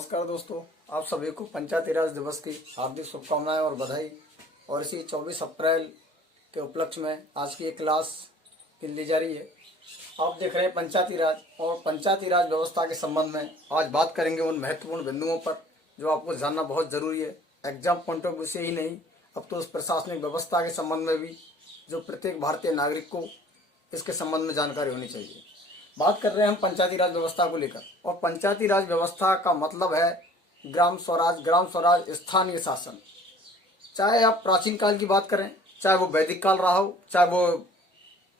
नमस्कार दोस्तों, आप सभी को पंचायती राज दिवस की हार्दिक शुभकामनाएं और बधाई। और इसी 24 अप्रैल के उपलक्ष्य में आज की एक क्लास ली जा रही है। आप देख रहे हैं पंचायती राज और पंचायती राज व्यवस्था के संबंध में आज बात करेंगे उन महत्वपूर्ण बिंदुओं पर जो आपको जानना बहुत जरूरी है। एग्जाम पॉइंट ऑफ व्यू से ही नहीं, अब तो उस प्रशासनिक व्यवस्था के संबंध में भी जो प्रत्येक भारतीय नागरिक को इसके संबंध में जानकारी होनी चाहिए। बात कर रहे हैं हम पंचायती राज व्यवस्था को लेकर, और पंचायती राज व्यवस्था का मतलब है ग्राम स्वराज स्थानीय शासन। चाहे आप प्राचीन काल की बात करें, चाहे वो वैदिक काल रहा हो, चाहे वो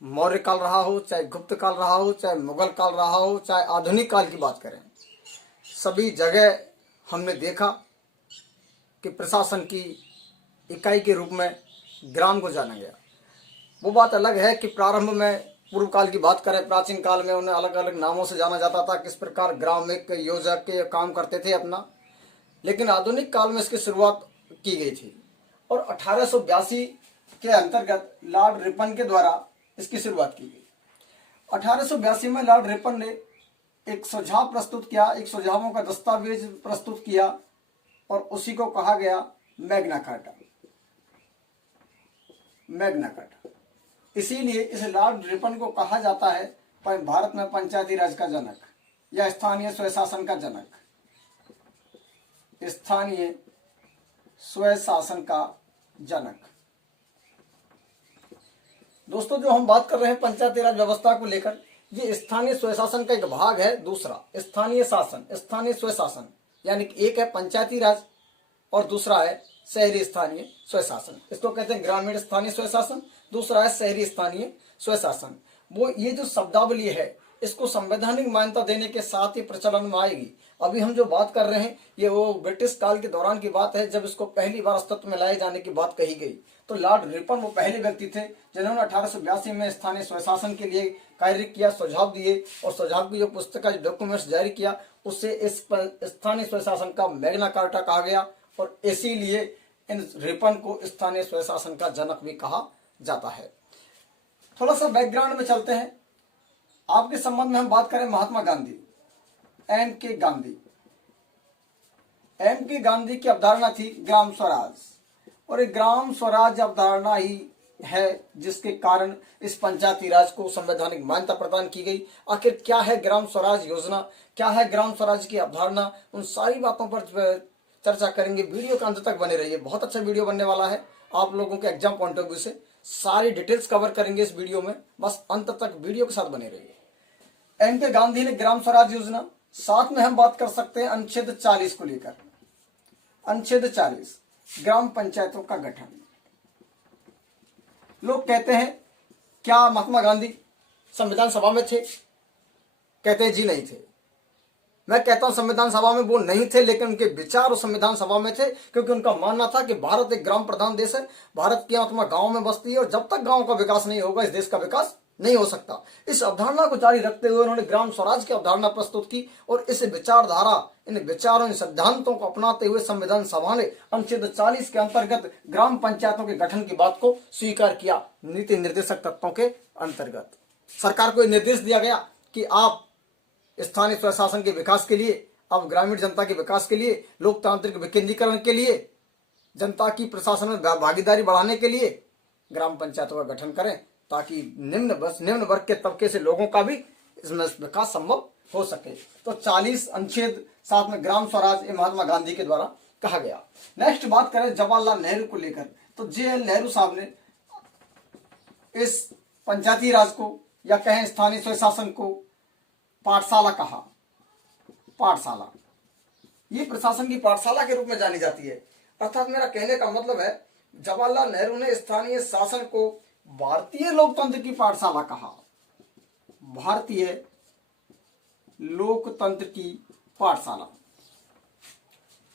मौर्य काल रहा हो, चाहे गुप्त काल रहा हो, चाहे मुगल काल रहा हो, चाहे आधुनिक काल की बात करें, सभी जगह हमने देखा कि प्रशासन की इकाई के रूप में ग्राम को जाना गया। वो बात अलग है कि प्रारंभ में पूर्व काल की बात करें, प्राचीन काल में उन्हें अलग अलग नामों से जाना जाता था, किस प्रकार ग्राम एक योजक के काम करते थे अपना। लेकिन आधुनिक काल में इसकी शुरुआत की गई थी और 1882 के अंतर्गत लॉर्ड रिपन के द्वारा इसकी शुरुआत की गई। 1882 में लॉर्ड रिपन ने एक सुझाव प्रस्तुत किया, एक सुझावों का दस्तावेज प्रस्तुत किया और उसी को कहा गया मैग्ना कार्टा। इसीलिए इस लॉर्ड रिपन को कहा जाता है भारत में पंचायती राज का जनक या स्थानीय स्वशासन का जनक। स्थानीय स्वशासन का जनक। दोस्तों, जो हम बात कर रहे हैं पंचायती राज व्यवस्था को लेकर, ये स्थानीय स्वशासन का एक भाग है। दूसरा स्थानीय शासन, स्थानीय स्वशासन, यानी कि एक है पंचायती राज और दूसरा है शहरी स्थानीय स्वशासन। इसको कहते हैं ग्रामीण स्थानीय स्वशासन, दूसरा है शहरी स्थानीय स्वशासन। वो ये जो शब्दावली है इसको संवैधानिक मान्यता देने के साथ ही प्रचलन में आएगी। अभी हम जो बात कर रहे हैं ये वो ब्रिटिश काल के दौरान की बात है, जब इसको पहली बार अस्तित्व में लाए जाने की बात कही गई। तो लॉर्ड रिपन वो पहले व्यक्ति थे जिन्होंने 1882 में स्थानीय स्वशासन के लिए कार्य किया, सुझाव दिए, और सुझाव की जो पुस्तक का डॉक्यूमेंट्स जारी किया उससे इस स्थानीय स्वशासन का मैग्ना कार्टा कहा गया। और इसीलिए इन रिपन को स्थानीय स्वशासन का जनक भी कहा जाता है। थोड़ा सा बैकग्राउंड में चलते हैं। आपके संबंध में हम बात करें महात्मा गांधी, एम के गांधी की अवधारणा थी ग्राम स्वराज, और एक ग्राम स्वराज अवधारणा ही है जिसके कारण इस पंचायती राज को संवैधानिक मान्यता प्रदान की गई। आखिर क्या है ग्राम स्वराज योजना, क्या है ग्राम स्वराज की अवधारणा, उन सारी बातों पर चर्चा करेंगे। वीडियो के अंत तक बने रहिए, बहुत अच्छा वीडियो बनने वाला है। आप लोगों के एग्जाम पॉइंट ऑफ व्यू से सारी डिटेल्स कवर करेंगे इस वीडियो में, बस अंत तक वीडियो के साथ बने रहिए। एम के गांधी ने ग्राम स्वराज योजना, साथ में हम बात कर सकते हैं अनुच्छेद 40 को लेकर। अनुच्छेद 40 ग्राम पंचायतों का गठन। लोग कहते हैं क्या महात्मा गांधी संविधान सभा में थे? कहते हैं जी नहीं थे। मैं कहता हूं संविधान सभा में वो नहीं थे, लेकिन उनके विचार उस संविधान सभा में थे, क्योंकि उनका मानना था कि भारत एक ग्राम प्रधान देश है, भारत की आत्मा गांव में बसती है, और जब तक गांव का विकास नहीं होगा इस देश का विकास नहीं हो सकता। इस अवधारणा को जारी रखते हुए उन्होंने ग्राम स्वराज की अवधारणा प्रस्तुत की, और इस विचारधारा, इन विचारों, इन सिद्धांतों को अपनाते हुए संविधान सभा ने अनुच्छेद 40 के अंतर्गत ग्राम पंचायतों के गठन की बात को स्वीकार किया। नीति निर्देशक तत्वों के अंतर्गत सरकार को निर्देश दिया गया कि आप स्थानीय स्वशासन के विकास के लिए, अब ग्रामीण जनता के विकास के लिए, लोकतांत्रिक विकेंद्रीकरण के लिए, जनता की प्रशासन में भागीदारी बढ़ाने के लिए ग्राम पंचायतों का गठन करें, ताकि निम्न वर्ग के तबके से लोगों का भी इसमें विकास संभव हो सके। तो 40 अनुच्छेद साथ में ग्राम स्वराज महात्मा गांधी के द्वारा कहा गया। नेक्स्ट बात करें जवाहरलाल नेहरू को लेकर, तो JL नेहरू साहब ने इस पंचायती राज को या कहें स्थानीय स्वशासन को पाठशाला कहा। पाठशाला ये प्रशासन की पाठशाला के रूप में जानी जाती है। अर्थात मेरा कहने का मतलब है जवाहरलाल नेहरू ने स्थानीय शासन को भारतीय लोकतंत्र की पाठशाला कहा। भारतीय लोकतंत्र की पाठशाला।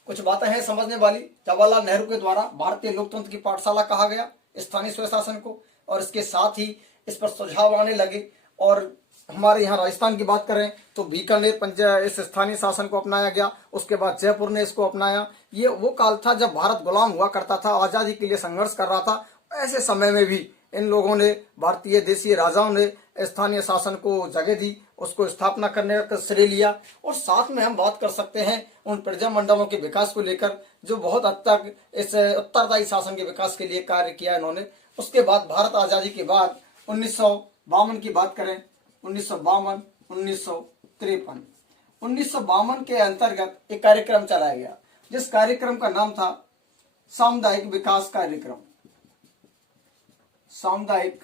कुछ बातें हैं समझने वाली। जवाहरलाल नेहरू के द्वारा भारतीय लोकतंत्र की पाठशाला कहा गया स्थानीय स्वशासन को, और इसके साथ ही इस पर सुझाव आने लगे। और हमारे यहाँ राजस्थान की बात करें तो बीकानेर इस स्थानीय शासन को अपनाया गया, उसके बाद जयपुर ने इसको अपनाया। ये वो काल था जब भारत गुलाम हुआ करता था, आजादी के लिए संघर्ष कर रहा था। ऐसे समय में भी इन लोगों ने, भारतीय देशीय राजाओं ने स्थानीय शासन को जगह दी उसको स्थापना करने का श्रेय लिया। और साथ में हम बात कर सकते हैं उन प्रजा मंडलों के विकास को लेकर जो बहुत हद तक इस उत्तरदायी शासन के विकास के लिए कार्य किया इन्होंने। उसके बाद भारत आजादी के बाद 1952 की बात करें, 1952, 1953, 1952 के अंतर्गत एक कार्यक्रम चलाया गया जिस कार्यक्रम का नाम था सामुदायिक विकास कार्यक्रम। सामुदायिक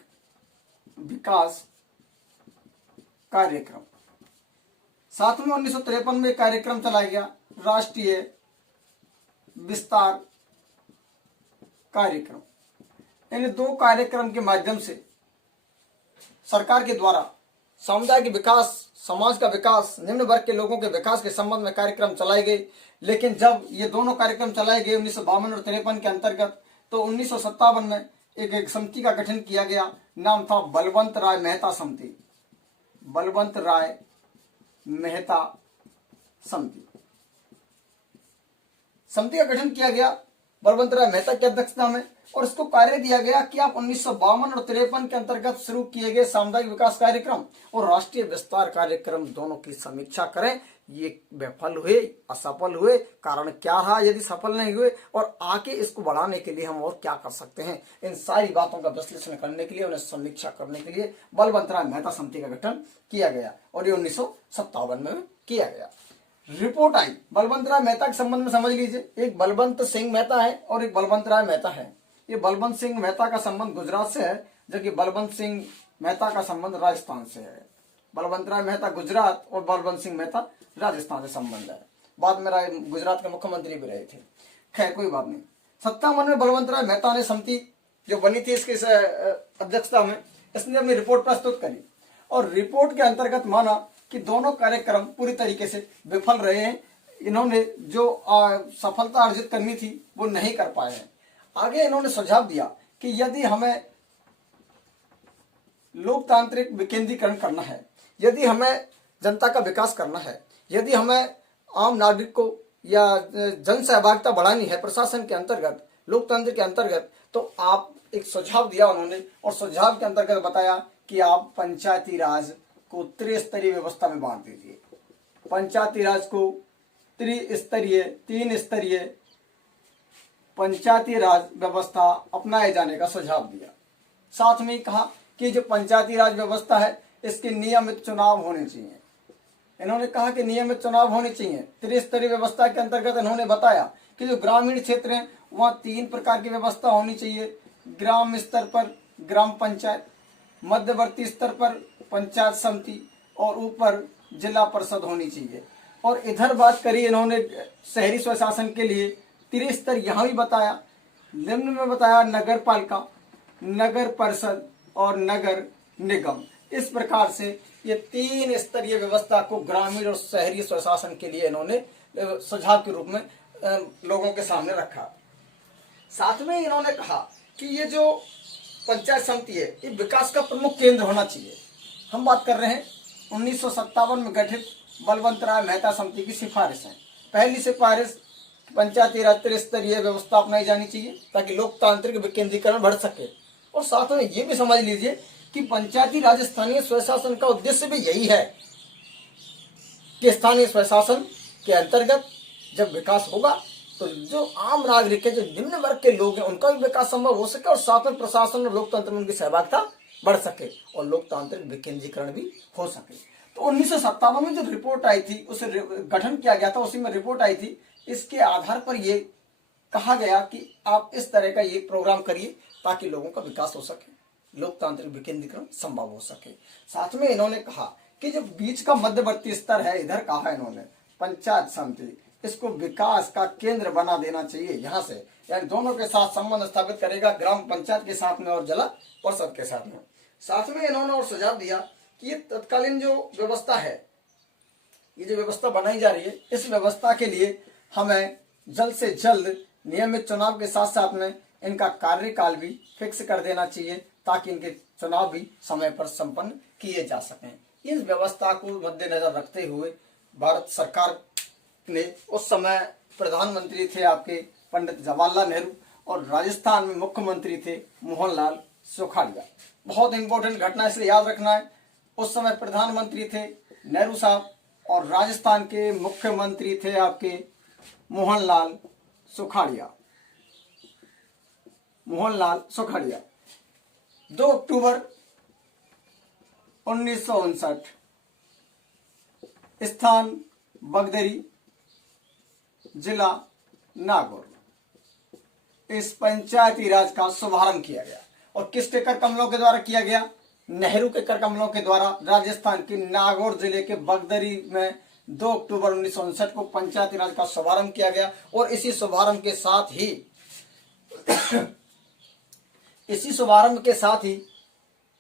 विकास कार्यक्रम। साथ में 1953 में कार्यक्रम चलाया गया राष्ट्रीय विस्तार कार्यक्रम। इन दो कार्यक्रम के माध्यम से सरकार के द्वारा समुदाय के विकास, समाज का विकास, निम्न वर्ग के लोगों के विकास के संबंध में कार्यक्रम चलाए गए। लेकिन जब ये दोनों कार्यक्रम चलाए गए 1952 और 53 के अंतर्गत, तो 1957 में एक समिति का गठन किया गया। नाम था बलवंत राय मेहता समिति। बलवंत राय मेहता समिति। समिति का गठन किया गया बलवंत राय मेहता की अध्यक्षता में और इसको कार्य दिया गया कि आप 1952 और 53 के अंतर्गत शुरू किए गए सामुदायिक विकास कार्यक्रम और राष्ट्रीय विस्तार कार्यक्रम दोनों की समीक्षा करें। ये विफल हुए, असफल हुए, कारण क्या रहा यदि सफल नहीं हुए, और आगे इसको बढ़ाने के लिए हम और क्या कर सकते हैं, इन सारी बातों का विश्लेषण करने के लिए, उन्हें समीक्षा करने के लिए बलवंत राय मेहता समिति का गठन किया गया और ये 1957 में किया गया। रिपोर्ट आई बलवंत राय मेहता के संबंध में समझ लीजिए। एक बलवंत सिंह मेहता है और एक बलवंत राय मेहता है। ये बलवंत सिंह मेहता का संबंध गुजरात से है, जबकि बलवंत सिंह मेहता का संबंध राजस्थान से है। बलवंत राय मेहता गुजरात और बलवंत सिंह मेहता राजस्थान से संबंध है। बाद में राय गुजरात के मुख्यमंत्री भी रहे थे। खैर कोई बात नहीं। 57 में बलवंत राय मेहता ने समिति जो बनी थी इसकी अध्यक्षता में इसने अपनी रिपोर्ट प्रस्तुत करी और रिपोर्ट के अंतर्गत माना कि दोनों कार्यक्रम पूरी तरीके से विफल रहे हैं। इन्होंने जो सफलता अर्जित करनी थी वो नहीं कर पाए हैं। आगे इन्होंने सुझाव दिया कि यदि हमें लोकतांत्रिक विकेंद्रीकरण करना है, यदि हमें जनता का विकास करना है, यदि हमें आम नागरिक को या जन सहभागिता बढ़ानी है प्रशासन के अंतर्गत, लोकतंत्र के अंतर्गत, तो आप एक सुझाव दिया उन्होंने और सुझाव के अंतर्गत बताया कि आप पंचायती राज को त्रिस्तरीय व्यवस्था में बांट दीजिए। पंचायती राज को तीन स्तरीय पंचायती राज व्यवस्था अपनाए जाने का सुझाव दिया। साथ में कहा कि जो पंचायती राज व्यवस्था है इसके नियमित चुनाव होने चाहिए। इन्होंने कहा कि नियमित चुनाव होने चाहिए। त्रिस्तरीय व्यवस्था के अंतर्गत इन्होंने बताया कि जो ग्रामीण क्षेत्र हैं वहाँ 3 प्रकार की व्यवस्था होनी चाहिए। ग्राम स्तर पर ग्राम पंचायत, मध्यवर्ती स्तर पर पंचायत समिति और ऊपर जिला परिषद होनी चाहिए। और इधर बात करी इन्होंने शहरी स्वशासन के लिए त्रिस्तर यहाँ भी बताया। निम्न में बताया नगर पालिका, नगर परिषद और नगर निगम। इस प्रकार से ये 3 स्तरीय व्यवस्था को ग्रामीण और शहरी स्वशासन के लिए इन्होंने सुझाव के रूप में लोगों के सामने रखा। साथ में इन्होंने कहा कि ये जो पंचायत समिति है ये विकास का प्रमुख केंद्र होना चाहिए। हम बात कर रहे हैं 1957 में गठित बलवंत राय मेहता समिति की सिफारिश है। पहली सिफारिश पंचायती राज त्रिस्तरीय व्यवस्था अपनाई जानी चाहिए ताकि लोकतांत्रिक विकेंद्रीकरण बढ़ सके। और साथ में ये भी समझ लीजिए कि पंचायती राज स्थानीय स्वशासन का उद्देश्य भी यही है कि स्थानीय स्वशासन के अंतर्गत जब विकास होगा तो जो आम नागरिक है, जो निम्न वर्ग के लोग हैं, उनका भी विकास संभव हो सके और साथ में प्रशासन और लोकतंत्र में उनकी सहभागिता बढ़ सके और लोकतांत्रिक विकेंद्रीकरण भी हो सके। तो 1957 में जो रिपोर्ट आई थी, उसे गठन किया गया था, उसी में रिपोर्ट आई थी। इसके आधार पर ये कहा गया कि आप इस तरह का ये प्रोग्राम करिए ताकि लोगों का विकास हो सके, लोकतांत्रिक विकेंद्रीकरण संभव हो सके। साथ में इन्होंने कहा कि जो बीच का मध्यवर्ती स्तर है, इधर कहा है इन्होंने पंचायत समिति, इसको विकास का केंद्र बना देना चाहिए। यहाँ से यानी दोनों के साथ संबंध स्थापित करेगा, ग्राम पंचायत के साथ में और जिला परिषद के साथ में। साथ में इन्होंने और सुझाव दिया कि ये तत्कालीन जो व्यवस्था है, ये जो व्यवस्था बनाई जा रही है, इस व्यवस्था के लिए हमें जल्द से जल्द नियमित चुनाव के साथ साथ में इनका कार्यकाल भी फिक्स कर देना चाहिए ताकि इनके चुनाव भी समय पर संपन्न किए जा सकें। इस व्यवस्था को मद्देनजर रखते हुए भारत सरकार ने, उस समय प्रधानमंत्री थे आपके पंडित जवाहरलाल नेहरू और राजस्थान में मुख्यमंत्री थे मोहनलाल सुखाड़िया। बहुत इंपॉर्टेंट घटना इसलिए याद रखना है। उस समय प्रधानमंत्री थे नेहरू साहब, और राजस्थान के मुख्यमंत्री थे आपके मोहनलाल सुखाड़िया। मोहनलाल सुखाड़िया। 2 अक्टूबर 1959, स्थान बगदरी, जिला नागौर। इस पंचायती राज का शुभारंभ किया गया, और किसके कर कमलों के द्वारा किया गया? नेहरू के कर कमलों के द्वारा राजस्थान के नागौर जिले के बगदरी में 2 अक्टूबर 1959 को पंचायती राज का शुभारंभ किया गया। और इसी शुभारंभ के साथ ही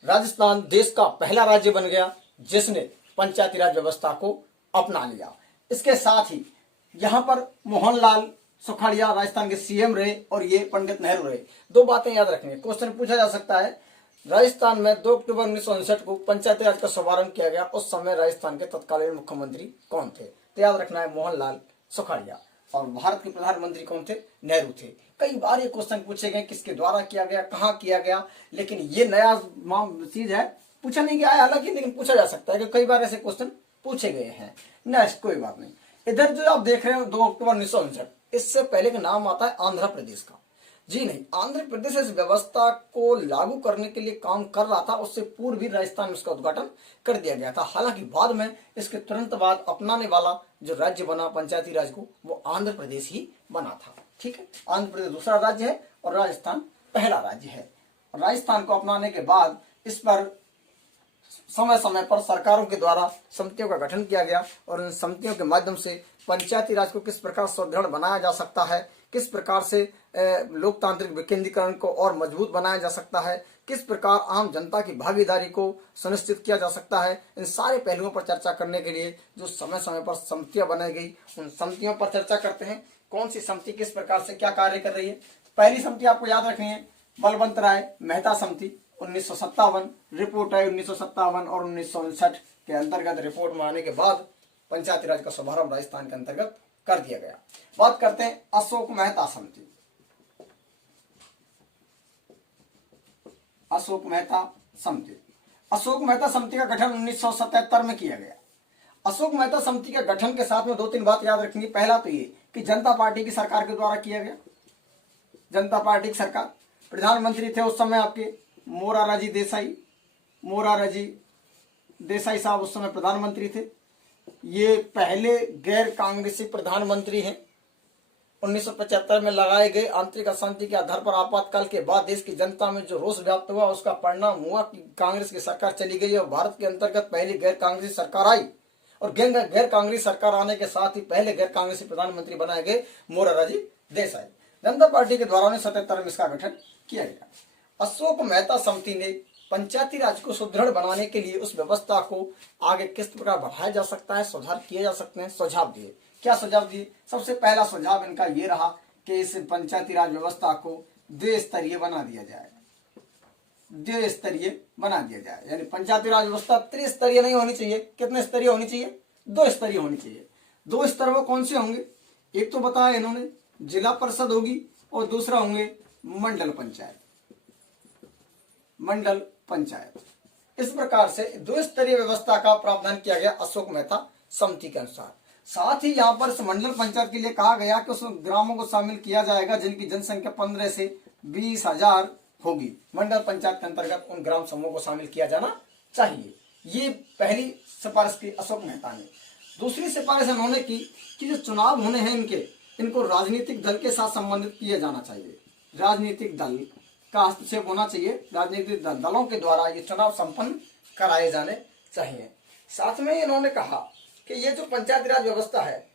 राजस्थान देश का पहला राज्य बन गया जिसने पंचायती राज व्यवस्था को अपना लिया। इसके साथ ही यहाँ पर मोहनलाल सुखाड़िया राजस्थान के सीएम रहे और ये पंडित नेहरू रहे। 2 बातें याद रखनी है, क्वेश्चन पूछा जा सकता है। राजस्थान में 2 अक्टूबर 1959 को पंचायती राज का शुभारंभ किया गया, उस समय राजस्थान के तत्कालीन मुख्यमंत्री कौन थे? तो याद रखना है मोहनलाल सुखाड़िया। और भारत के प्रधानमंत्री कौन थे? नेहरू थे। कई बार ये क्वेश्चन पूछे गए, किसके द्वारा किया गया, कहाँ किया गया, लेकिन ये नया चीज है, पूछा नहीं गया है हालांकि, लेकिन पूछा जा सकता है कि कई बार ऐसे क्वेश्चन पूछे गए हैं। नेक्स्ट, कोई बात नहीं। इधर जो आप देख रहे हो 2 अक्टूबर 1959, इससे पहले का नाम आता है आंध्र प्रदेश का। जी नहीं, आंध्र प्रदेश इस व्यवस्था को लागू करने के लिए काम कर रहा था, उससे पूर्व भी राजस्थान में इसका उद्घाटन कर दिया गया था। हालांकि बाद में इसके तुरंत बाद अपनाने वाला जो राज्य बना पंचायती राज को, वो आंध्र प्रदेश ही बना था। ठीक है, आंध्र प्रदेश दूसरा राज्य है और राजस्थान पहला राज्य है। राजस्थान को अपनाने के बाद इस पर समय समय पर सरकारों के द्वारा समितियों का गठन किया गया, और इन समितियों के माध्यम से पंचायती राज को किस प्रकार सुदृढ़ बनाया जा सकता है, किस प्रकार से लोकतांत्रिक विकेंद्रीकरण को और मजबूत बनाया जा सकता है, किस प्रकार आम जनता की भागीदारी को सुनिश्चित किया जा सकता है, इन सारे पहलुओं पर चर्चा करने के लिए जो समय समय पर समितियां बनाई गई, उन समितियों पर चर्चा करते हैं। कौन सी समिति किस प्रकार से क्या कार्य कर रही है? पहली समिति आपको याद रखनी है, बलवंत राय मेहता समिति, 1957 रिपोर्ट आई। 1957 और 1959 के अंतर्गत रिपोर्ट में आने के बाद पंचायती राज का शुभारंभ राजस्थान के अंतर्गत कर दिया गया। बात करते हैं अशोक मेहता समिति। अशोक मेहता समिति। अशोक मेहता समिति का गठन 1977 में किया गया। अशोक मेहता समिति के गठन के साथ में 2-3 बात याद रखनी। पहला तो ये कि जनता पार्टी की सरकार के द्वारा किया गया। जनता पार्टी की सरकार, प्रधानमंत्री थे उस समय आपके मोरारजी देसाई। मोरारजी देसाई साहब उस समय प्रधानमंत्री थे। ये पहले गैर कांग्रेसी प्रधानमंत्री हैं। 1975 में लगाए गए आंतरिक अशांति के आधार पर आपातकाल के बाद देश की जनता में जो रोष व्याप्त हुआ, उसका परिणाम हुआ कि कांग्रेस की सरकार चली गई और भारत के अंतर्गत पहली गैर कांग्रेसी सरकार आई। और गैर कांग्रेसी सरकार आने के साथ ही पहले गैर कांग्रेसी प्रधानमंत्री बनाए गए मोरारजी देसाई। जनता पार्टी के द्वारा 1977 में इसका गठन किया गया। अशोक मेहता समिति ने पंचायती राज को सुदृढ़ बनाने के लिए उस व्यवस्था को आगे किस प्रकार बढ़ाया जा सकता है, सुधार किए जा सकते हैं, सुझाव दिए। क्या सुझाव दिए? सबसे पहला सुझाव इनका ये रहा कि इस पंचायती राज व्यवस्था को द्विस्तरीय बना दिया जाए। द्विस्तरीय बना दिया जाए, यानी पंचायती राज व्यवस्था त्रिस्तरीय नहीं होनी चाहिए। कितने स्तरीय होनी चाहिए? 2 स्तरीय होनी चाहिए। 2 स्तर वो कौन से होंगे? एक तो बताया इन्होंने, जिला परिषद होगी और दूसरा होंगे मंडल पंचायत। मंडल पंचायत। इस प्रकार से 2 स्तरीय व्यवस्था का प्रावधान किया गया अशोक मेहता समिति के अनुसार। साथ ही यहाँ पर इस मंडल पंचायत के लिए कहा गया कि उसमें ग्रामों को शामिल किया जाएगा जिनकी जनसंख्या 15 से 20,000 होगी। मंडल पंचायत के अंतर्गत उन ग्राम समूह को शामिल किया जाना चाहिए। ये पहली सिफारिश की अशोक मेहता ने। दूसरी सिफारिश उन्होंने की कि जो चुनाव होने हैं इनको राजनीतिक दल के साथ संबंधित किया जाना चाहिए। राजनीतिक दल का हस्तक्षेप होना चाहिए। राजनीतिक दलों के द्वारा ये चुनाव संपन्न कराए जाने चाहिए। साथ में इन्होंने कहा कि ये जो पंचायती राज व्यवस्था है,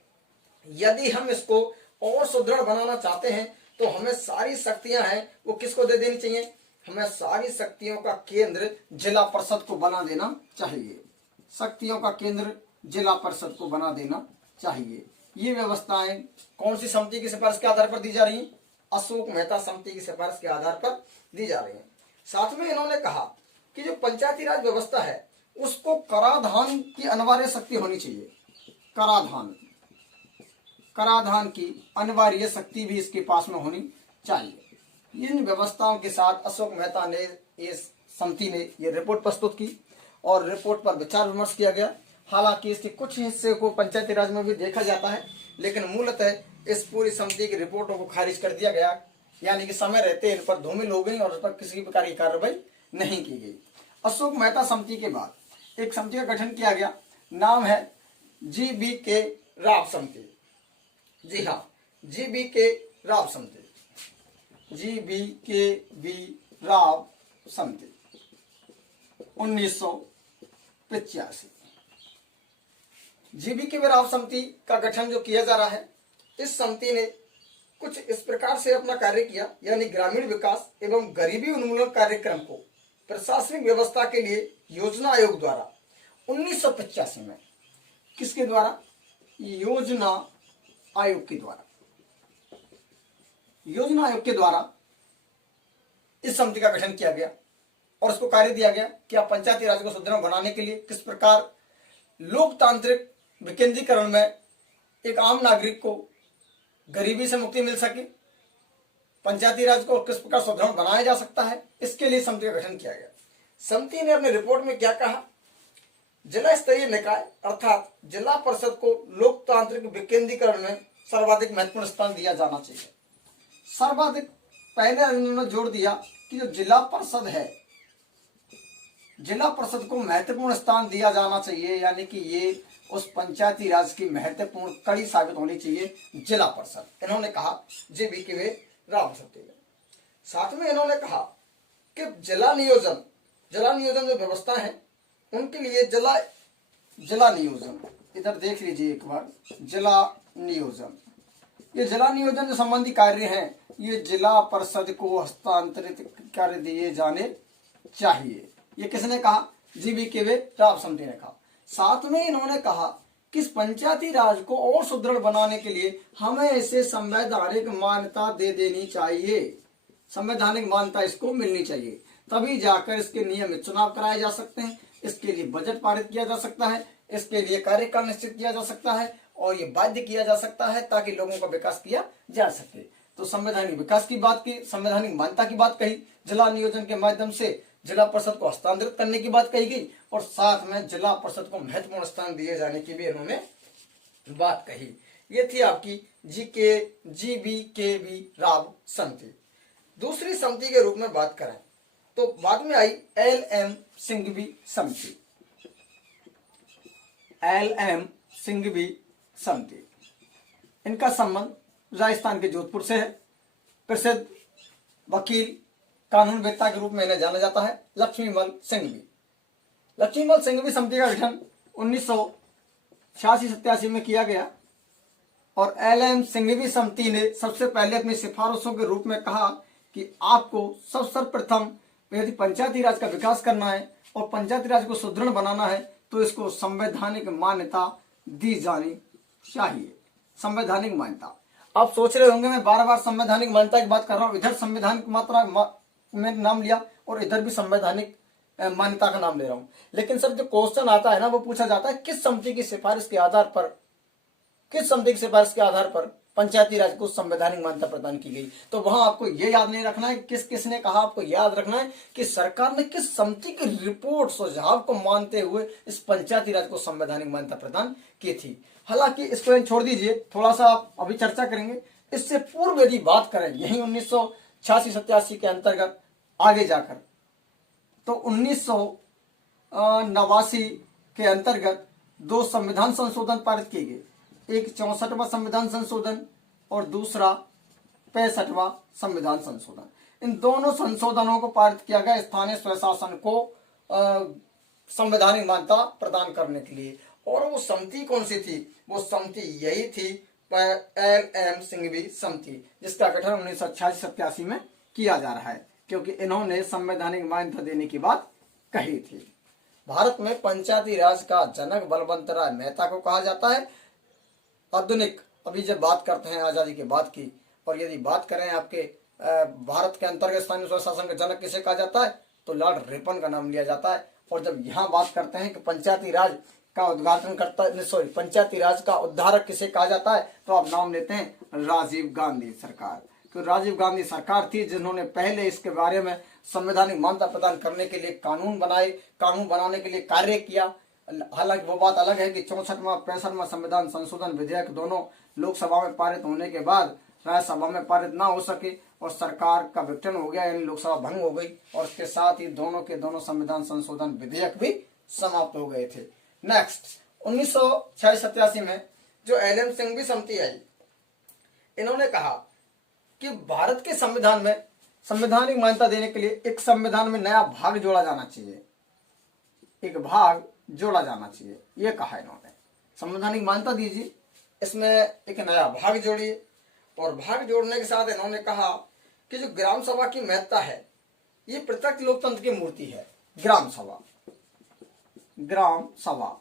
यदि हम इसको और सुदृढ़ बनाना चाहते हैं तो हमें सारी शक्तियां हैं वो किसको दे देनी चाहिए? हमें सारी शक्तियों का केंद्र जिला परिषद को बना देना चाहिए। शक्तियों का केंद्र जिला परिषद को बना देना चाहिए। ये व्यवस्थाएं कौन सी समिति की सिफारिश के आधार पर दी जा रही हैं? अशोक मेहता समिति की सिफारिश के आधार पर दी जा रही है। साथ में इन्होंने कहा कि जो पंचायती राज व्यवस्था है उसको कराधान की अनिवार्य शक्ति होनी चाहिए। कराधान की अनिवार्य शक्ति भी इसके पास में होनी चाहिए। इन व्यवस्थाओं के साथ अशोक मेहता ने, इस समिति ने ये रिपोर्ट प्रस्तुत की और रिपोर्ट पर विचार विमर्श किया गया हालांकि इसके कुछ हिस्से को पंचायती राज में भी देखा जाता है, लेकिन मूलतः इस पूरी समिति की रिपोर्टों को खारिज कर दिया गया, यानी कि समय रहते इन पर धूमिल हो गई और उस पर किसी प्रकार की कार्रवाई नहीं की गई। अशोक मेहता समिति के बाद एक समिति का गठन किया गया, नाम है GBK राव समिति। जी हाँ, GBK राव समिति, GBKV राव समिति 1985। GBK राव समिति का गठन जो किया जा रहा है, इस समिति ने कुछ इस प्रकार से अपना कार्य किया, यानी ग्रामीण विकास एवं गरीबी उन्मूलन कार्यक्रम को प्रशासनिक व्यवस्था के लिए योजना आयोग द्वारा 1985 में, किसके द्वारा? योजना आयोग के द्वारा, योजना आयोग के द्वारा इस समिति का गठन किया गया और उसको कार्य दिया गया कि आप पंचायती राज को सुदृढ़ बनाने के लिए किस प्रकार लोकतांत्रिक विकेंद्रीकरण में एक आम नागरिक को गरीबी से मुक्ति मिल सके, पंचायती राज को किस प्रकार सुदृढ़ बनाया जा सकता है, इसके लिए समिति का गठन किया गया। समिति ने अपने रिपोर्ट में क्या कहा? जिला स्तरीय निकाय अर्थात जिला परिषद को लोकतांत्रिक विकेंद्रीकरण में सर्वाधिक महत्वपूर्ण स्थान दिया जाना चाहिए। सर्वाधिक पहले उन्होंने जोड़ दिया कि जो जिला परिषद है, जिला परिषद को महत्वपूर्ण स्थान दिया जाना चाहिए, यानी कि ये उस पंचायती राज की महत्वपूर्ण कड़ी साबित होनी चाहिए जिला परिषद। इन्होंने कहा GBK राव समिति में। साथ में इन्होंने कहा कि जिला नियोजन जो व्यवस्था है उनके लिए जिला नियोजन, इधर देख लीजिए एक बार, जिला नियोजन, ये जिला नियोजन जो संबंधी कार्य हैं ये जिला परिषद को हस्तांतरित कर दिए जाने चाहिए। ये किसने कहा? GBK राव समिति ने कहा। साथ में इन्होंने कहा कि इस पंचायती राज को और सुदृढ़ बनाने के लिए हमें इसे संवैधानिक मान्यता दे देनी चाहिए, संवैधानिक मान्यता इसको मिलनी चाहिए, तभी जाकर इसके नियमित चुनाव कराए जा सकते हैं, इसके लिए बजट पारित किया जा सकता है, इसके लिए कार्यकाल निश्चित किया जा सकता है और ये बाध्य किया जा सकता है ताकि लोगों का विकास किया जा सके। तो संवैधानिक विकास की बात की, संवैधानिक मान्यता की बात कही, जिला नियोजन के माध्यम से जिला परिषद को हस्तांतरित करने की बात कही गई और साथ में जिला परिषद को महत्वपूर्ण स्थान दिए जाने की भी इन्होंने बात कही। ये थी आपकी GBK राव समिति। दूसरी समिति के रूप में बात करें तो बाद में आई LM सिंघवी समिति। LM सिंघवी समिति, इनका संबंध राजस्थान के जोधपुर से है। प्रसिद्ध वकील, कानूनवेत्ता के रूप में इन्हें जाना जाता है, लक्ष्मीमल सिंघवी। लक्ष्मीमल सिंघवी समिति का गठन 1986-87 में किया गया और LM सिंघवी समिति ने सबसे पहले अपनी सिफारिशों के रूप में कहा कि आपको सर्वप्रथम यदि पंचायती राज का विकास करना है और पंचायती राज को सुदृढ़ बनाना है तो इसको संवैधानिक मान्यता दी जानी चाहिए। संवैधानिक मान्यता, आप सोच रहे होंगे मैं बार बार संवैधानिक मान्यता की बात कर रहा हूं, इधर संवैधानिक मात्रा में नाम लिया और इधर भी संवैधानिक मान्यता का नाम ले रहा हूं, लेकिन सर जो क्वेश्चन आता है ना वो पूछा जाता है किस समिति की सिफारिश के आधार पर, किस समिति की सिफारिश के आधार पर पंचायती राज को संवैधानिक मान्यता प्रदान की गई। तो वहां आपको यह याद नहीं रखना है किस किसने कहा, आपको याद रखना है कि सरकार ने किस समिति की रिपोर्ट सुझाव को मानते हुए इस पंचायती राज को संवैधानिक मान्यता प्रदान की थी। हालांकि इसको छोड़ दीजिए, थोड़ा सा आप अभी चर्चा करेंगे। इससे पूर्व यदि बात करें यही 1986-87 के अंतर्गत आगे जाकर तो 1989 के अंतर्गत दो संविधान संशोधन पारित किए गए, एक 64वां संविधान संशोधन और दूसरा 65वां संविधान संशोधन। इन दोनों संशोधनों को पारित किया गया स्थानीय स्वशासन को संवैधानिक मान्यता प्रदान करने के लिए। और वो समिति कौन सी थी? वो समिति यही थी LM सिंघवी समिति, जिसका गठन 1986-87 में किया जा रहा है, क्योंकि इन्होंने संवैधानिक मान्यता देने की बात कही थी। भारत में पंचायती राज का जनक बलवंत राय मेहता को कहा जाता है। आधुनिक, अभी जब बात करते हैं आजादी के बाद की, और यदि बात करें आपके भारत के अंतर्गत स्थानीय स्वशासन का जनक किसे कहा जाता है तो लॉर्ड रिपन का नाम लिया जाता है। और जब यहाँ बात करते हैं कि पंचायती राज का उद्घाटन करता, पंचायती राज का उद्धारक किसे कहा जाता है तो आप नाम लेते हैं राजीव गांधी सरकार। तो राजीव गांधी सरकार थी जिन्होंने पहले इसके बारे में संवैधानिक मान्यता प्रदान करने के लिए कानून बनाए, कानून बनाने के लिए कार्य किया हालांकि वो बात अलग है कि 64वां 65वां संविधान संशोधन विधेयक दोनों लोकसभा में पारित होने के बाद राज्यसभा में पारित ना हो सके और सरकार का विघटन हो गया, यानी लोकसभा भंग हो गई और इसके साथ ही दोनों के दोनों संविधान संशोधन विधेयक भी समाप्त हो गए थे। नेक्स्ट 1986 में जो एल.एम. सिंघवी समिति आई, इन्होंने कहा कि भारत के संविधान में संवैधानिक मान्यता देने के लिए एक संविधान में नया भाग जोड़ा जाना चाहिए, एक भाग जोड़ा जाना चाहिए, ये कहा इन्होंने। संवैधानिक मान्यता दीजिए, इसमें एक नया भाग जोड़िए। और भाग जोड़ने के साथ इन्होंने कहा कि जो ग्राम सभा की महत्ता है, ये प्रत्यक्ष लोकतंत्र की मूर्ति है। ग्राम सभा, ग्राम सभा,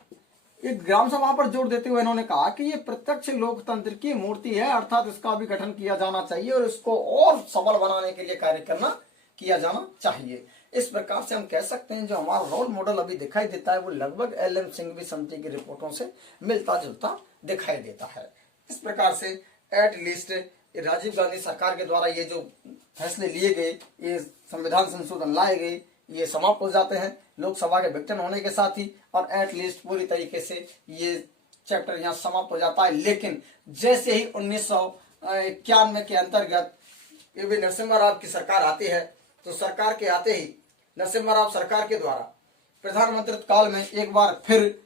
एक ग्राम सभा पर जोर देते हुए इन्होंने कहा कि ये प्रत्यक्ष लोकतंत्र की मूर्ति है, अर्थात इसका भी गठन किया जाना चाहिए और इसको और सबल बनाने के लिए कार्य करना किया जाना चाहिए। इस प्रकार से हम कह सकते हैं जो हमारा रोल मॉडल अभी दिखाई देता है वो लगभग एल.एम. सिंघवी समिति की रिपोर्टों से मिलता जुलता दिखाई देता है। इस प्रकार से एट लीस्ट राजीव गांधी सरकार के द्वारा ये जो फैसले लिए गए, ये संविधान संशोधन लाए गए, ये समाप्त हो जाते हैं लोकसभा के विघटन होने के साथ ही, और एट लीस्ट पूरी तरीके से ये चैप्टर यहाँ समाप्त हो जाता है। लेकिन जैसे ही 1991 के अंतर्गत ये भी नरसिम्हा राव की सरकार आती है, तो सरकार के आते ही नरसिम्हा राव सरकार के द्वारा प्रधानमंत्री काल में एक बार फिर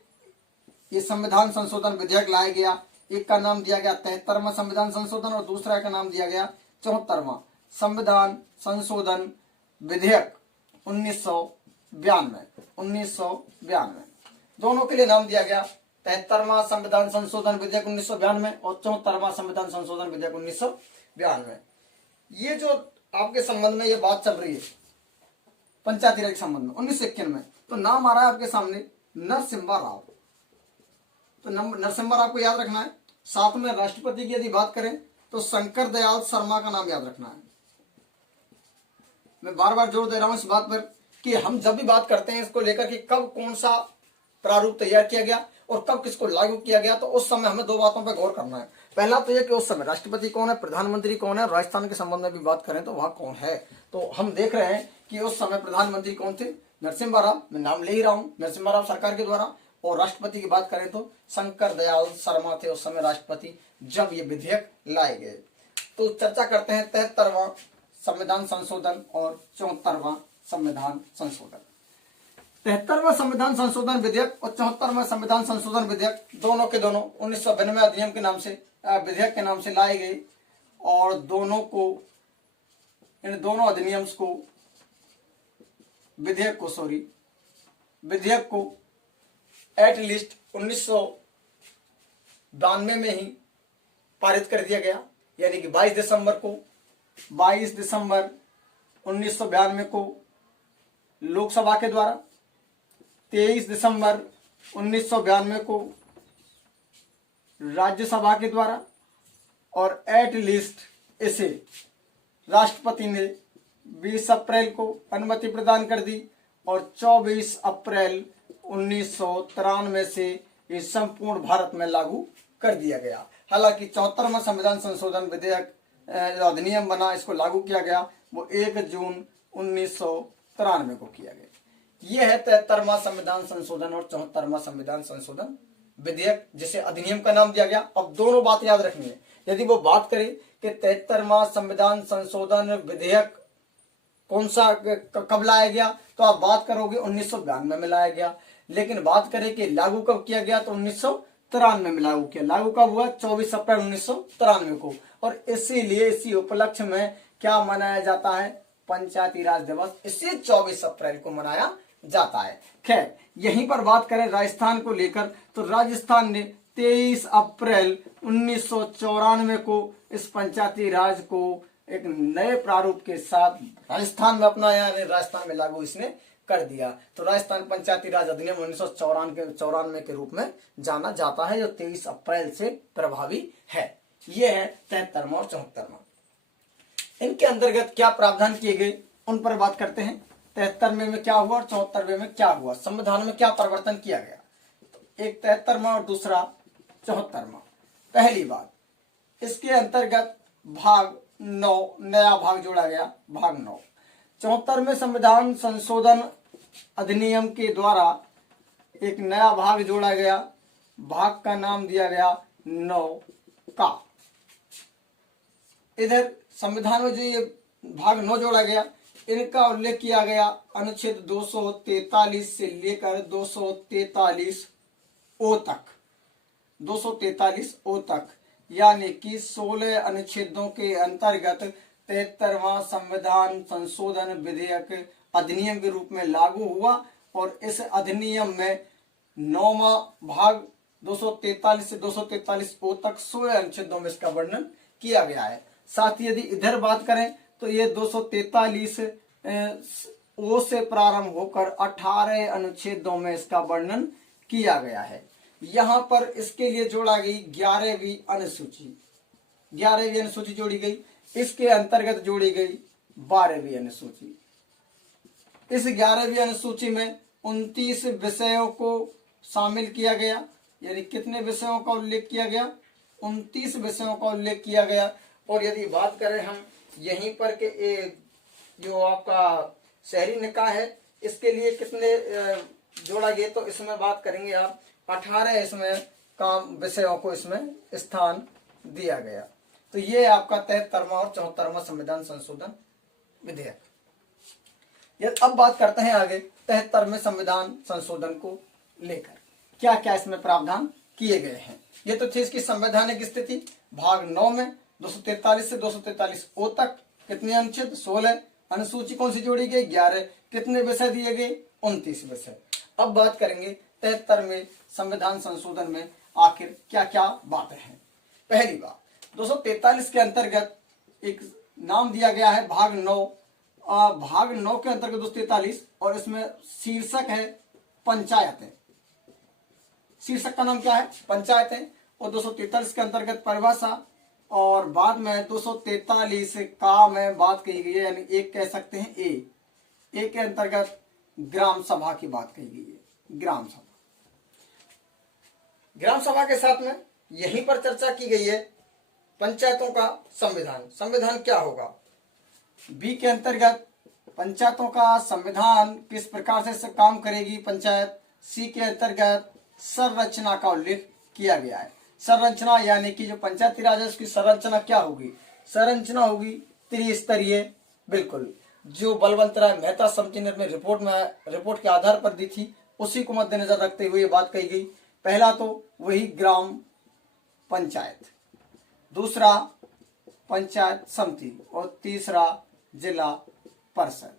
ये संविधान संशोधन विधेयक लाया गया। एक का नाम दिया गया 73वां संविधान संशोधन और दूसरा का नाम दिया गया 74वां संविधान संशोधन विधेयक 1992। दोनों के लिए नाम दिया गया 73वां संविधान संशोधन विधेयक 1992 और 74वां संविधान संशोधन विधेयक 1992। ये जो आपके संबंध में ये बात चल रही है पंचायती राज के संबंध में 1991 में, तो नाम आ रहा है आपके सामने नरसिम्हा राव। तो नरसिम्हा राव को याद रखना है। साथ में राष्ट्रपति की यदि बात करें तो शंकर दयाल शर्मा का नाम याद रखना है। मैं बार बार जोर दे रहा हूं इस बात पर कि हम जब भी बात करते हैं इसको लेकर कि कब कौन सा प्रारूप तैयार किया गया और कब किसको लागू किया गया, तो उस समय हमें दो बातों पर गौर करना है। पहला तो यह कि उस समय राष्ट्रपति कौन है, प्रधानमंत्री कौन है, राजस्थान के संबंध में भी बात करें तो वहां कौन है। तो हम देख रहे हैं कि उस समय प्रधानमंत्री कौन थे, नरसिम्हा राव, मैं नाम ले ही रहा हूं, नरसिम्हा राव सरकार के द्वारा। और राष्ट्रपति की बात करें तो शंकर दयाल शर्मा थे उस समय राष्ट्रपति जब ये विधेयक लाए गए। तो चर्चा करते हैं 73वां संविधान संशोधन और 74वां संविधान संशोधन। 73वां संविधान संशोधन विधेयक और 74वां संविधान संशोधन विधेयक दोनों के दोनों 1992 अधिनियम के नाम से विधेयक के नाम से लाए गए और इन दोनों अधिनियम्स को विधेयक को एट लीस्ट 1992 में ही पारित कर दिया गया, यानी कि 22 दिसंबर 1992 को लोकसभा के द्वारा, 23 दिसंबर 1992 को राज्यसभा के द्वारा और एट लीस्ट इसे राष्ट्रपति ने 20 अप्रैल को अनुमति प्रदान कर दी और 24 अप्रैल 1993 से ये संपूर्ण भारत में लागू कर दिया गया। हालांकि 74वां संविधान संशोधन विधेयक जो अधिनियम बना, इसको लागू किया गया वो 1 जून 1993 को किया गया। यह है 73वां संविधान संशोधन और 74वां संविधान संशोधन विधेयक, जिसे अधिनियम का नाम दिया गया। अब दोनों बात याद रखनी है। यदि वो बात करें कि 73वां संविधान संशोधन विधेयक कौन सा कब लाया गया, तो आप बात करोगे 1992 में लाया गया। लेकिन बात करें कि लागू कब किया गया, तो 1993 में लागू किया। लागू कब हुआ, 24 अप्रैल 1993 को। और इसीलिए इसी उपलक्ष्य में क्या मनाया जाता है, पंचायती राज दिवस इसी 24 अप्रैल को मनाया जाता है। खैर, यहीं पर बात करें राजस्थान को लेकर, तो राजस्थान ने 23 अप्रैल 1994 को इस पंचायती राज को एक नए प्रारूप के साथ राजस्थान में अपनाया, राजस्थान में लागू इसने कर दिया। तो राजस्थान पंचायती राज अधिनियम 1994 के रूप में जाना जाता है, जो 23 अप्रैल से प्रभावी है। यह है 73वां और 74वां। इनके अंतर्गत क्या प्रावधान किए गए उन पर बात करते हैं। 73वें में क्या हुआ और 74वें में क्या हुआ, संविधान में क्या परिवर्तन किया गया। तो एक 73वां और दूसरा 74वां। पहली बात, इसके अंतर्गत भाग 9 नया भाग जोड़ा गया, भाग 9। 74वें संविधान संशोधन अधिनियम के द्वारा एक नया भाग जोड़ा गया, भाग का नाम दिया गया नौका। इधर संविधान में जो ये भाग 9 जोड़ा गया, इनका उल्लेख किया गया अनुच्छेद 243 से लेकर 243 ओ तक, 243 ओ तक, यानी कि 16 अनुच्छेदों के अंतर्गत 73वां संविधान संशोधन विधेयक अधिनियम के रूप में लागू हुआ और इस अधिनियम में 9वां भाग 243 से 243 ओ तक 16 अनुच्छेदों में इसका वर्णन किया गया है। साथ ही यदि इधर बात करें तो ये 243 ओ से प्रारंभ होकर 18 अनुच्छेदों में इसका वर्णन किया गया है। यहाँ पर इसके लिए जोड़ा गई 11वीं अनुसूची, 11वीं अनुसूची जोड़ी गई। इसके अंतर्गत जोड़ी गई 12वीं अनुसूची। इस 11वीं अनुसूची में 29 विषयों को शामिल किया गया, यानी कितने विषयों का उल्लेख किया गया? 29 विषयों का उल्लेख किया गया। और यदि बात करें हम यहीं पर के जो आपका शहरी निकाय है, इसके लिए कितने जोड़ा गया, तो इसमें बात करेंगे आप 18 इसमें काम विषयों को इसमें स्थान दिया गया। तो ये आपका 73वां और 74वां संविधान संशोधन विधेयक। अब बात करते हैं आगे 73वें संविधान संशोधन को लेकर क्या क्या इसमें प्रावधान किए गए हैं। ये तो थी इसकी संवैधानिक स्थिति। भाग 9 में 243 से 243 ओ तक कितने अनुच्छेद? 16। अनुसूची कौन सी जोड़ी गई? 11। कितने विषय दिए गए? 29 विषय। अब बात करेंगे 73वें संविधान संशोधन में आखिर क्या क्या बातें हैं। पहली बात, 243 के अंतर्गत एक नाम दिया गया है भाग 9। भाग 9 के अंतर्गत 243 और इसमें शीर्षक है पंचायतें। शीर्षक का नाम क्या है? पंचायतें। और 243 के अंतर्गत परिभाषा और बाद में 243 का में बात कही गई है, यानी एक कह सकते हैं ए के अंतर्गत ग्राम सभा की बात कही गई है। ग्राम सभा, ग्राम सभा के साथ में यहीं पर चर्चा की गई है पंचायतों का संविधान। संविधान क्या होगा? बी के अंतर्गत पंचायतों का संविधान किस प्रकार से काम करेगी पंचायत। सी के अंतर्गत संरचना का उल्लेख किया गया है। संरचना यानी कि जो पंचायती राज है उसकी संरचना क्या होगी? संरचना होगी त्रिस्तरीय। बिल्कुल, जो बलवंत राय मेहता समिति ने रिपोर्ट के आधार पर दी थी, उसी को मद्देनजर रखते हुए ये बात कही गई। पहला तो वही ग्राम पंचायत, दूसरा पंचायत समिति और तीसरा जिला परिषद।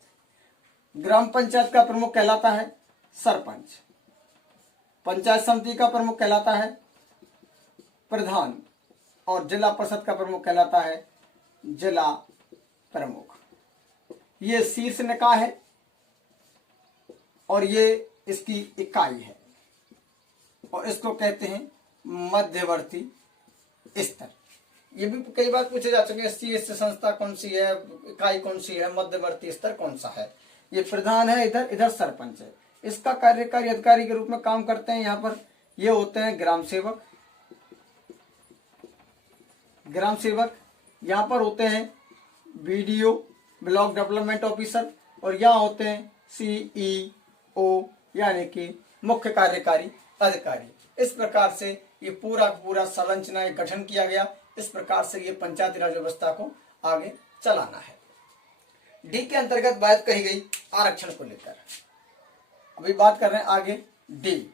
ग्राम पंचायत का प्रमुख कहलाता है सरपंच, पंचायत समिति का प्रमुख कहलाता है प्रधान और जिला परिषद का प्रमुख कहलाता है जिला प्रमुख। ये शीर्ष निकाय है और ये इसकी इकाई है और इसको कहते हैं मध्यवर्ती स्तर। ये भी कई बार पूछे जा चुके हैं, शीर्ष संस्था कौन सी है, इकाई कौन सी है, मध्यवर्ती स्तर कौन सा है। ये प्रधान है, इधर सरपंच है। इसका कार्यकारी अधिकारी के रूप में काम करते हैं यहाँ पर ये होते हैं ग्राम सेवक। ग्राम सेवक यहाँ पर होते हैं बीडीओ, ब्लॉक डेवलपमेंट ऑफिसर, और यहाँ होते हैं सीईओ यानी कि मुख्य कार्यकारी अधिकारी। इस प्रकार से ये पूरा संरचना गठन किया गया। इस प्रकार से ये पंचायती राज व्यवस्था को आगे चलाना है। डी के अंतर्गत बात कही गई आरक्षण को लेकर। अभी बात कर रहे हैं आगे डी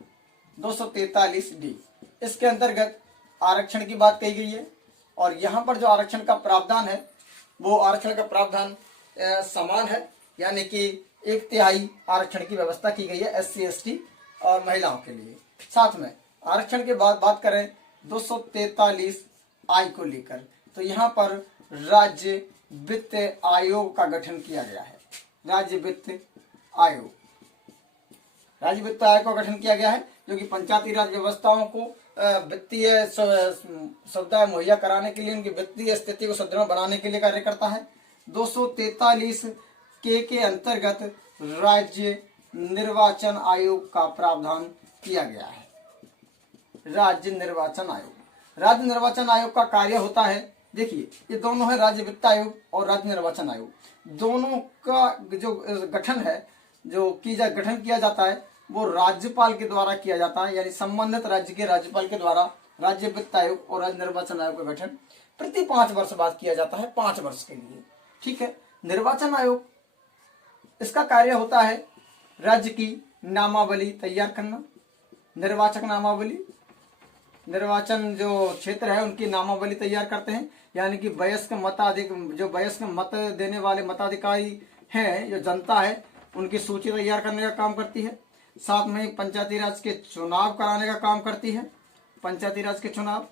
243 डी। इसके अंतर्गत आरक्षण की बात कही गई है और यहाँ पर जो आरक्षण का प्रावधान है वो आरक्षण का प्रावधान समान है, यानी कि 1/3 आरक्षण की व्यवस्था की गई है SC ST और महिलाओं के लिए। साथ में आरक्षण के बाद बात करें 243 आई को लेकर, तो यहाँ पर राज्य वित्त आयोग का गठन किया गया है। राज्य वित्त आयोग का गठन किया गया है जो कि पंचायती राज व्यवस्थाओं को वित्तीय सुविधाएं मुहैया कराने के लिए, उनकी वित्तीय स्थिति को सुदृढ़ बनाने के लिए कार्य करता है। 243 के अंतर्गत राज्य निर्वाचन आयोग का प्रावधान किया गया है। राज्य निर्वाचन आयोग का कार्य होता है, देखिए ये दोनों है, राज्य वित्त आयोग और राज्य निर्वाचन आयोग। दोनों का जो गठन है, गठन किया जाता है वो राज्यपाल के द्वारा किया जाता है, यानी संबंधित राज्य के राज्यपाल के द्वारा राज्य वित्त आयोग और राज्य निर्वाचन आयोग का गठन प्रति 5 वर्ष बाद किया जाता है, 5 वर्ष के लिए। ठीक है। निर्वाचन आयोग, इसका कार्य होता है राज्य की नामावली तैयार करना, निर्वाचक नामावली, निर्वाचन जो क्षेत्र है उनकी नामावली तैयार करते हैं, यानी कि वयस्क जो वयस्क मत देने वाले मताधिकारी हैं, जो जनता है, उनकी सूची तैयार करने का काम करती है। साथ में पंचायती राज के चुनाव कराने का काम करती है। पंचायती राज के चुनाव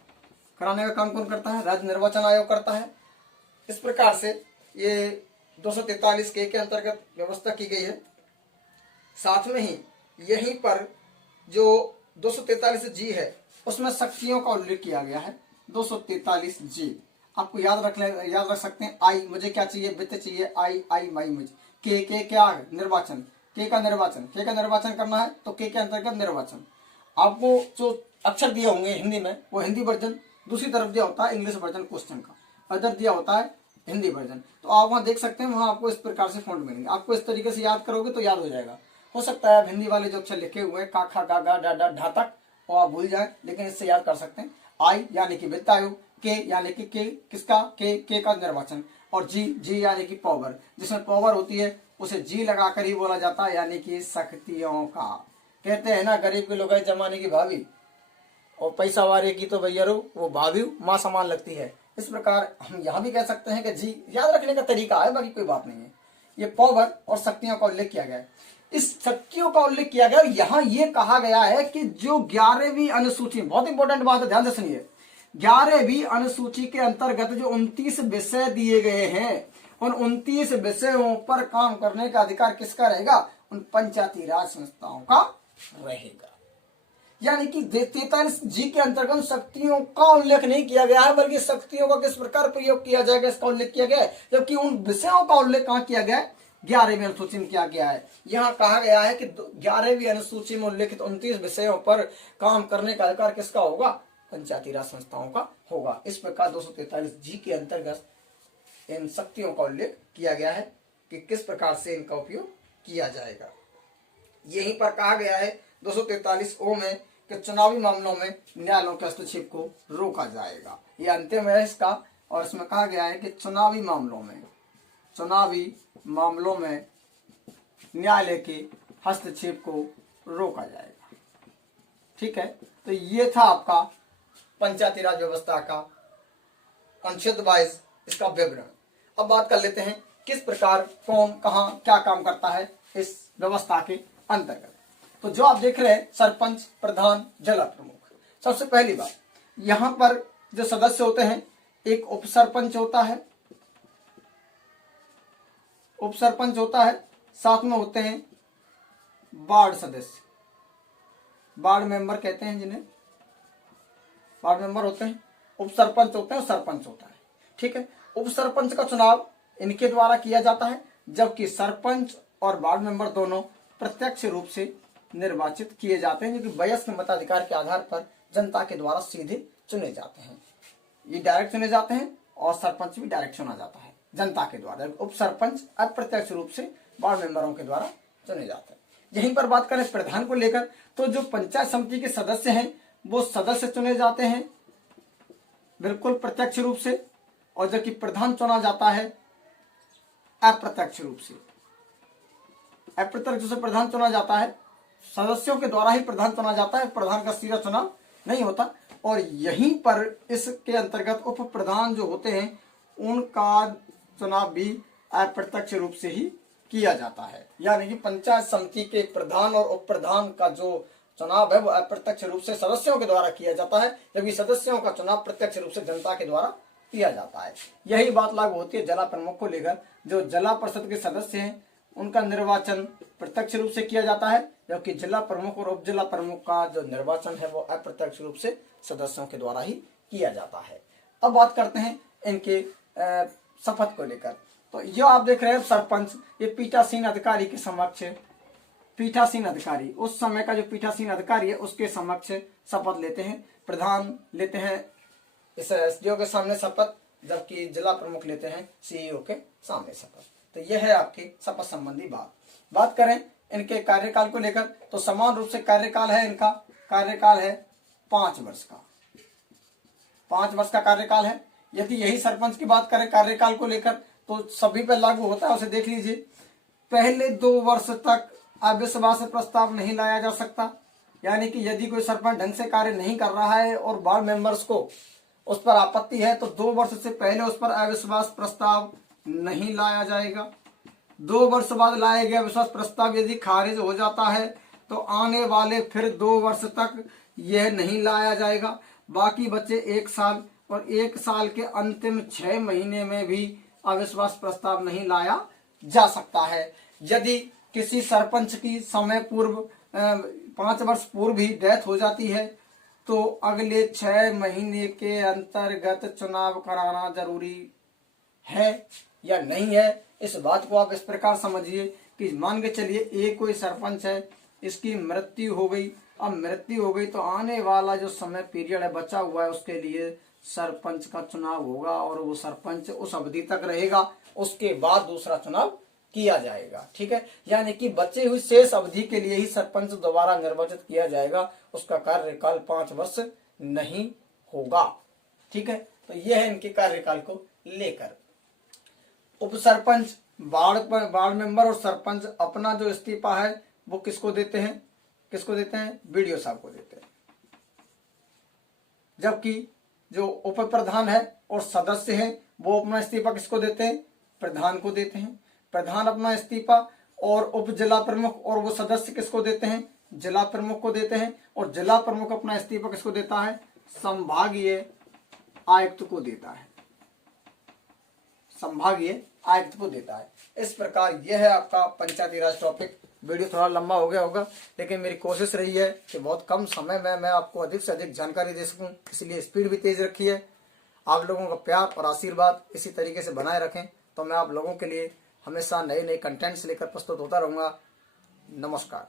कराने का काम कौन करता है? राज्य निर्वाचन आयोग करता है। इस प्रकार से ये 243 के अंतर्गत व्यवस्था की गई है। साथ में ही यहीं पर जो 243 जी है उसमें शक्तियों का उल्लेख किया गया है। 243 जी आपको याद रख सकते हैं। आई मुझे क्या चाहिए? वित्त चाहिए। आई माई मुझे। के क्या? निर्वाचन। के का निर्वाचन करना है तो के अंतर्गत निर्वाचन। आपको जो अक्षर दिए होंगे हिंदी में वो हिंदी वर्जन, दूसरी तरफ दिया होता है इंग्लिश वर्जन क्वेश्चन का, अदर दिया होता है हिंदी वर्जन। तो आप वहां देख सकते हैं, वहां आपको इस प्रकार से फॉन्ट मिलेंगे। आपको इस तरीके से याद करोगे तो याद हो जाएगा। हो सकता है आप हिंदी वाले जो अक्षर लिखे हुए हैं का खा गा गा डा डा ढा तक वो आप भूल जाए, लेकिन इससे याद कर सकते हैं। आई यानी कि वित्त आयोग, के यानी कि के किसका? के का निर्वाचन, और जी यानी कि पावर, जिसमें पावर होती है उसे जी लगाकर ही बोला जाता है, यानी कि शक्तियों का। कहते हैं ना, गरीब के लोग जमाने की भाभी और पैसा वाले की तो भैया रो वो भाभी माँ समान लगती है। इस प्रकार हम यहाँ भी कह सकते हैं कि जी याद रखने का तरीका है, बाकी कोई बात नहीं है। ये पावर और शक्तियों का उल्लेख किया गया है। इस शक्तियों का उल्लेख किया गया, यहाँ ये कहा गया है कि जो 11वीं अनुसूची, बहुत इंपॉर्टेंट बात है, ध्यान से सुनिए। 11वीं अनुसूची के अंतर्गत जो 29 विषय दिए गए हैं, उन 29 विषयों पर काम करने का अधिकार किसका रहेगा? उन पंचायती राज संस्थाओं का रहेगा। यानी कि 43 जी के अंतर्गत शक्तियों का उल्लेख नहीं किया गया है, बल्कि शक्तियों का किस प्रकार प्रयोग किया जाएगा इसका उल्लेख किया गया है। जबकि उन विषयों का उल्लेख कहां किया गया है? 11वीं अनुसूची में किया गया है। यहाँ कहा गया है कि 11वीं अनुसूची में उल्लेखित 29 विषयों पर काम करने का अधिकार किसका होगा? पंचायती राज संस्थाओं का होगा। इस प्रकार 243 जी के अंतर्गत इन शक्तियों का उल्लेख किया गया है कि किस प्रकार से इनका उपयोग किया जाएगा। यहीं पर कहा गया है 243 ओ में कि चुनावी मामलों में न्यायालयों के हस्तक्षेप को रोका जाएगा। ये अंतिम है इसका, और इसमें कहा गया है कि चुनावी मामलों में न्यायालय के हस्तक्षेप को रोका जाएगा। ठीक है, तो ये था आपका पंचायती राज व्यवस्था का अनुच्छेद 22 इसका विवरण। अब बात कर लेते हैं किस प्रकार कौन कहां क्या काम करता है इस व्यवस्था के अंतर्गत। तो जो आप देख रहे हैं सरपंच, प्रधान, जिला प्रमुख। सबसे पहली बात, यहां पर जो सदस्य होते हैं, एक उप सरपंच होता है, साथ में होते हैं वार्ड सदस्य, वार्ड मेंबर कहते हैं जिन्हें, वार्ड मेंबर होते हैं, उप सरपंच होते हैं और सरपंच होता है। ठीक है, उप सरपंच का चुनाव इनके द्वारा किया जाता है, जबकि सरपंच और वार्ड मेंबर दोनों प्रत्यक्ष रूप से निर्वाचित किए जाते हैं, जो कि वयस्क मताधिकार के आधार पर जनता के द्वारा सीधे चुने जाते हैं। ये डायरेक्ट चुने जाते हैं और सरपंच भी डायरेक्ट चुना जाता है जनता के द्वारा। उप सरपंच अप्रत्यक्ष रूप से वार्ड मेंबरों के द्वारा चुने जाते हैं। यहीं पर बात करें प्रधान को लेकर, तो जो पंचायत समिति के सदस्य हैं वो सदस्य चुने जाते हैं बिल्कुल प्रत्यक्ष रूप से, और जबकि प्रधान चुना जाता है अप्रत्यक्ष रूप से। अप्रत्यक्ष रूप से प्रधान चुना जाता है, सदस्यों के द्वारा ही प्रधान चुना जाता है, प्रधान का सीधा चुनाव नहीं होता। और यहीं पर इसके अंतर्गत उप प्रधान जो होते हैं उनका चुनाव भी अप्रत्यक्ष रूप से ही किया जाता है। यानी कि पंचायत समिति के प्रधान और उप प्रधान का जो चुनाव है वो अप्रत्यक्ष रूप से सदस्यों के द्वारा किया जाता है, जबकि सदस्यों का चुनाव प्रत्यक्ष रूप से जनता के द्वारा किया जाता है। यही बात लागू होती है जिला प्रमुख को लेकर। जो जिला परिषद के सदस्य हैं उनका निर्वाचन प्रत्यक्ष रूप से किया जाता है, जबकि जिला प्रमुख और उप जिला प्रमुख का जो निर्वाचन है वो अप्रत्यक्ष रूप से सदस्यों के द्वारा ही किया जाता है। अब बात करते हैं इनके शपथ को लेकर। तो ये आप देख रहे हैं सरपंच, ये पीठासीन अधिकारी के समक्ष, पीठासीन अधिकारी उस समय का जो पीठासीन अधिकारी है उसके समक्ष शपथ लेते हैं। प्रधान लेते हैं इस एसडीओ के सामने शपथ, जबकि जिला प्रमुख लेते हैं सीईओ के सामने शपथ। तो यह है आपकी शपथ संबंधी बात करें इनके कार्यकाल को लेकर, तो समान रूप से कार्यकाल है इनका, कार्यकाल है 5 वर्ष का, 5 वर्ष का कार्यकाल है। यदि यही सरपंच की बात करें कार्यकाल को लेकर तो सभी पर लागू होता है, उसे देख लीजिए। पहले 2 वर्ष तक अविश्वास प्रस्ताव नहीं लाया जा सकता, यानी कि यदि कोई सरपंच ढंग से कार्य नहीं कर रहा है और वार्ड मेंबर्स को उस पर आपत्ति है तो 2 वर्ष से पहले उस पर अविश्वास प्रस्ताव नहीं लाया जाएगा। 2 वर्ष बाद लाया गया अविश्वास प्रस्ताव यदि खारिज हो जाता है तो आने वाले फिर 2 वर्ष तक यह नहीं लाया जाएगा। बाकी बचे 1 साल, और 1 साल के अंतिम 6 महीने में भी अविश्वास प्रस्ताव नहीं लाया जा सकता है। यदि किसी सरपंच की समय पूर्व 5 वर्ष पूर्व ही डेथ हो जाती है तो अगले 6 महीने के अंतर्गत चुनाव कराना जरूरी है या नहीं है। इस बात को आप इस प्रकार समझिए कि मान के चलिए एक कोई सरपंच है, इसकी मृत्यु हो गई, अब मृत्यु हो गई तो आने वाला जो समय पीरियड है बचा हुआ है उसके लिए सरपंच का चुनाव होगा और वो सरपंच उस अवधि तक रहेगा, उसके बाद दूसरा चुनाव किया जाएगा। ठीक है, यानी कि बचे हुई शेष अवधि के लिए ही सरपंच दोबारा निर्वाचित किया जाएगा, उसका कार्यकाल 5 वर्ष नहीं होगा। ठीक है, तो यह है इनके कार्यकाल को लेकर। उप सरपंच, वार्ड मेंबर और सरपंच अपना जो इस्तीफा है वो किसको देते हैं, किसको देते हैं, बीडीओ साहब को देते हैं। जबकि जो उप प्रधान है और सदस्य हैं वो अपना इस्तीफा किसको देते हैं, प्रधान को देते हैं। प्रधान अपना इस्तीफा और उप जिला प्रमुख और वो सदस्य किसको देते हैं, जिला प्रमुख को देते हैं। और जिला प्रमुख अपना इस्तीफा किसको देता है, संभागीय आयुक्त को देता है, संभागीय आयुक्त को देता है। इस प्रकार यह है आपका पंचायती राज टॉपिक। वीडियो थोड़ा लंबा हो गया होगा, लेकिन मेरी कोशिश रही है कि बहुत कम समय में मैं आपको अधिक से अधिक जानकारी दे सकूं, इसलिए स्पीड भी तेज रखी है। आप लोगों का प्यार और आशीर्वाद इसी तरीके से बनाए रखें तो मैं आप लोगों के लिए हमेशा नए नए कंटेंट्स लेकर प्रस्तुत होता रहूंगा। नमस्कार।